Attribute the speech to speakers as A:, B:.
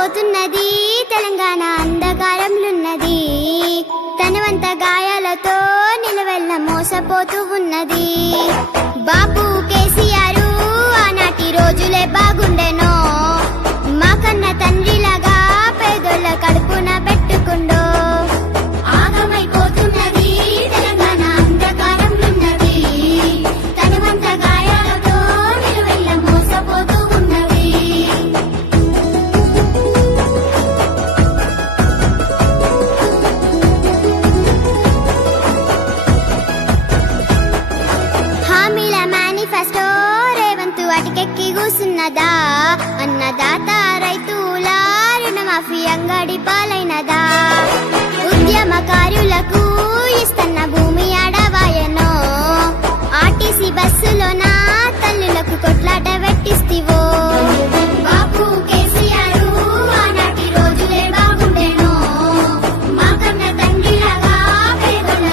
A: పోతున్నది. తెలంగాణ అంధకారంలున్నది తనవంత గాయాలతో నిలవెల్ల మోసపోతూ ఉన్నది. బాపు రేవంత్ కూసున్నదా అన్నదాత రైతుల రుణమాఫీ అంగడి పాలైనదా?